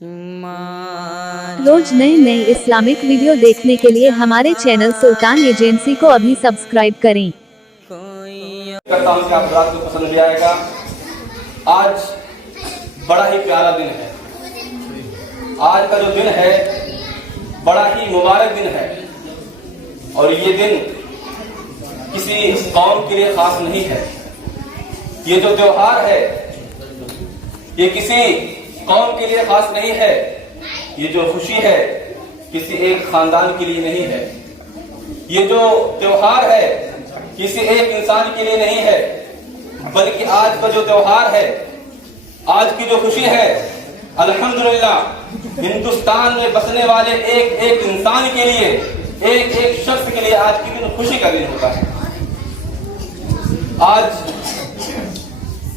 रोज नए नए Islamic video देखने के लिए हमारे चैनल सुल्तान एजेंसी को अभी सब्सक्राइब करें। करता हूं कि आप रात को पसंद भी आएगा। आज बड़ा ही प्यारा दिन है। आज का जो दिन है बड़ा ही मुबारक दिन है और ये दिन किसी कौम के लिए खास नहीं है। ये जो त्योहार है ये किसी कौम के लिए खास नहीं है। ये जो खुशी है किसी एक खानदान के लिए नहीं है। ये जो त्योहार है किसी एक इंसान के लिए नहीं है, बल्कि आज का जो त्योहार है, आज की जो खुशी है, अल्हम्दुलिल्लाह हिंदुस्तान में बसने वाले एक एक इंसान के लिए, एक एक शख्स के लिए आज की दिन खुशी का दिन होता है। आज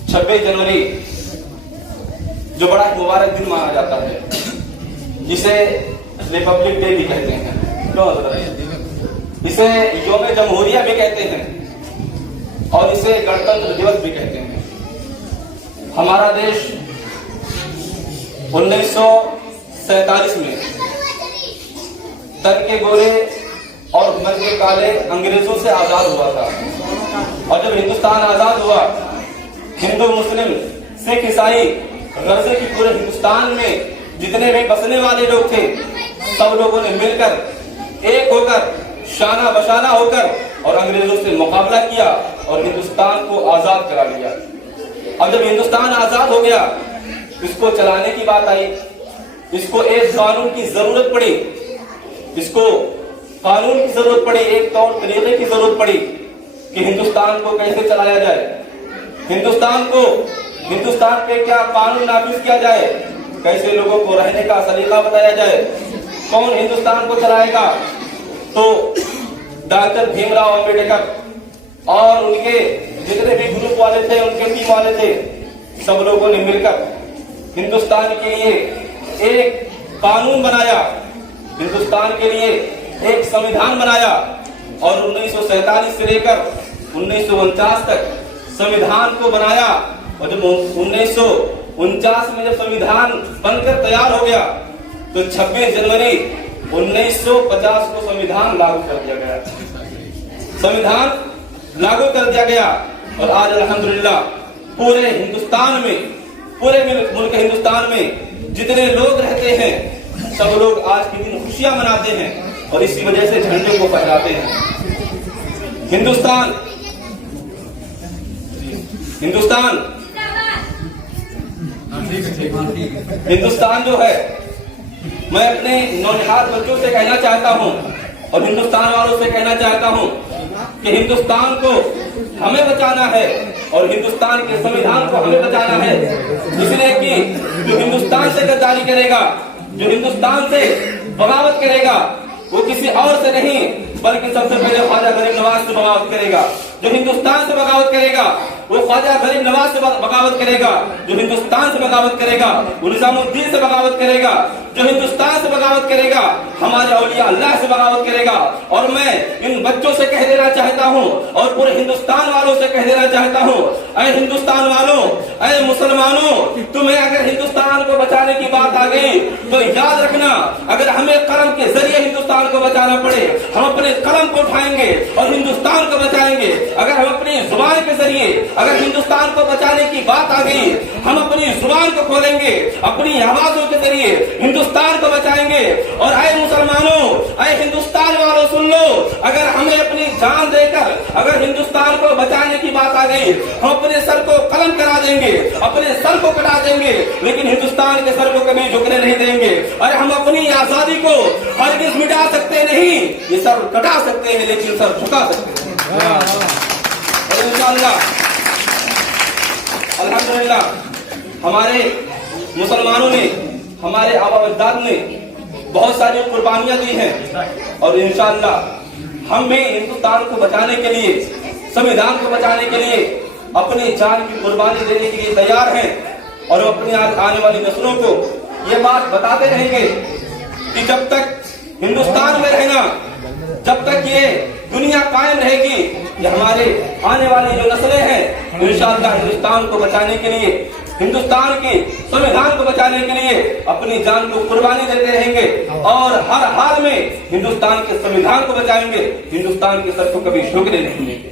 26 जनवरी जो बड़ा मुबारक दिन माना जाता है, जिसे रिपब्लिक डे भी कहते हैं, इसे यौम जमहूरिया भी कहते हैं और इसे गणतंत्र दिवस भी कहते हैं। हमारा देश 1947 में तन के गोरे और मन के काले अंग्रेजों से आजाद हुआ था और जब हिंदुस्तान आजाद हुआ, हिंदू मुस्लिम सिख ईसाई गरजे की पूरे हिंदुस्तान में जितने भी बसने वाले लोग थे, सब लोगों ने मिलकर एक होकर शाना बशाना होकर और अंग्रेजों से मुकाबला किया और हिंदुस्तान को आजाद करा लिया। अब जब हिंदुस्तान आजाद हो गया, इसको चलाने की बात आई, इसको एक कानून की जरूरत पड़ी, इसको कानून की जरूरत पड़ी, एक तौर तरीके की जरूरत पड़ी कि हिंदुस्तान को कैसे चलाया जाए, हिंदुस्तान पे क्या कानून नाफिज किया जाए, कैसे लोगों को रहने का सलीका बताया जाए, कौन हिंदुस्तान को चलाएगा। तो डॉक्टर भीमराव अंबेडकर और उनके जितने भी ग्रुप वाले थे, उनके टीम वाले थे, सब लोगों ने मिलकर हिंदुस्तान के लिए एक कानून बनाया, हिंदुस्तान के लिए एक संविधान बनाया और 1947 से लेकर 1949 तक संविधान को बनाया। और जब 1949 में जब संविधान बनकर तैयार हो गया तो 26 जनवरी 1950 को संविधान लागू कर दिया गया, संविधान लागू कर दिया गया। और आज अल्हम्दुलिल्लाह पूरे हिंदुस्तान में, पूरे मुल्क हिंदुस्तान में जितने लोग रहते हैं, सब लोग आज के दिन खुशियां मनाते हैं और इसी वजह से झंडे को फहराते हैं। हिंदुस्तान जो है, मैं अपने नौनिहाल बच्चों से कहना चाहता हूं और हिंदुस्तान वालों से कहना चाहता हूं कि हिंदुस्तान को हमें बचाना है और हिंदुस्तान के संविधान को हमें बचाना है। इसलिए कि जो हिंदुस्तान से गद्दारी करेगा, जो हिंदुस्तान से बगावत करेगा, वो किसी और से नहीं बल्कि सबसे पहले ख्वाजा गरीब नवाज से बगावत करेगा। जो हिंदुस्तान से बगावत करेगा वो ख्वाजा गरीब नवाज से बगावत करेगा। जो हिंदुस्तान से बगावत करेगा वो निजामुद्दीन से बगावत करेगा। जो हिंदुस्तान से बगावत करेगा हमारे औलिया अल्लाह से बगावत करेगा। और मैं इन बच्चों से कह देना चाहता हूँ और पूरे हिंदुस्तान वालों से कह देना चाहता हूँ, अरे हिंदुस्तान वालों, अरे मुसलमानों, तुम्हें अगर हिंदुस्तान को बचाने की बात आ गई तो याद रखना, अगर हमें कलम के जरिए हिंदुस्तान को बचाना पड़े, हम अपने कलम को उठाएंगे और हिंदुस्तान को बचाएंगे। अगर हम अपनी जुबान के जरिए अगर हिंदुस्तान को बचाने की बात आ गई, हम अपनी जुबान को खोलेंगे, अपनी आवाजों के जरिए हिंदुस्तान को बचाएंगे। और आए मुसलमानों, आए हिंदुस्तान वालों, सुन लो, अगर हमें अपनी जान देकर अगर हिंदुस्तान को बचाने की बात आ गई, हम अपने सर को कलम करा देंगे, अपने सर को कटा देंगे, लेकिन हिंदुस्तान के सर को कभी झुकने नहीं देंगे। अरे हम अपनी आजादी को हरगिज मिटा सकते नहीं, ये सर कटा सकते हैं लेकिन सर झुका सकते हैं। इंशाअल्लाह अल्हम्दुलिल्लाह हमारे मुसलमानों ने, हमारे आबा अजदाद ने बहुत सारी कुर्बानियां दी हैं और इंशाअल्लाह हम भी हिंदुस्तान को बचाने के लिए, संविधान को बचाने के लिए अपनी जान की कुर्बानी देने के लिए तैयार हैं। और अपनी आने वाली नस्लों को ये बात बताते रहेंगे कि जब तक हिंदुस्तान में रहना, जब तक ये दुनिया कायम रहेगी, ये हमारे आने वाली जो नस्लें हैं इंशाअल्लाह हिंदुस्तान को बचाने के लिए, हिंदुस्तान की संविधान को बचाने के लिए अपनी जान को कुर्बानी देते रहेंगे और हर हाल में हिंदुस्तान के संविधान को बचाएंगे। हिंदुस्तान के सर को कभी झुकने नहीं देंगे।